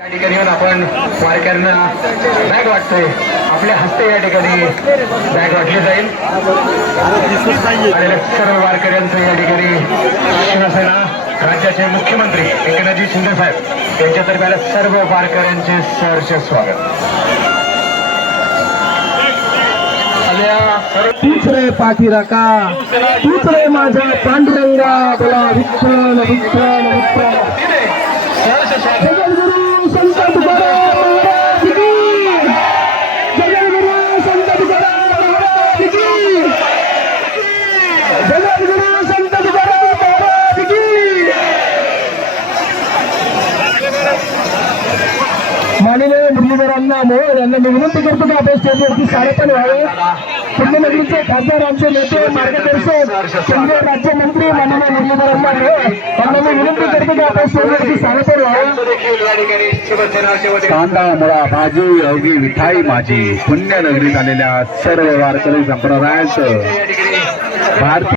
या ठिकाणी येऊन आपण वारकऱ्यांना बॅग वाटतोय. आपल्या हस्ते या ठिकाणी बॅग वाटली जाईल. सर्व वारकऱ्यांचं या ठिकाणी शिवसेना राज्याचे मुख्यमंत्री एकनाथजी शिंदे साहेब यांच्यातर्फे सर्व वारकऱ्यांचे सहर्ष स्वागत. तूच रे पाठीराका तूच रे माझा पांडुरंगा बोला विठ्ठल विठ्ठल विठ्ठल. उमेदवारांना मुरलीधरांना मोहोळ यांना मी विनंती करतो की आपण स्टेजवरती साडेपण व्हावे. पुण्यनगरीचे खासदार आमचे नेते मार्गदर्शक केंद्रीय राज्यमंत्री माननीय मुरलीधरांना मोहोळ यांना मी विनंती करतो की आपण स्टेजवरती साडेपण व्हावे. कांदा मुळा भाजी अवघी मिठाई माझी पुण्यनगरीत आलेल्या सर्व वारकरी संप्रदायाचं भारतीय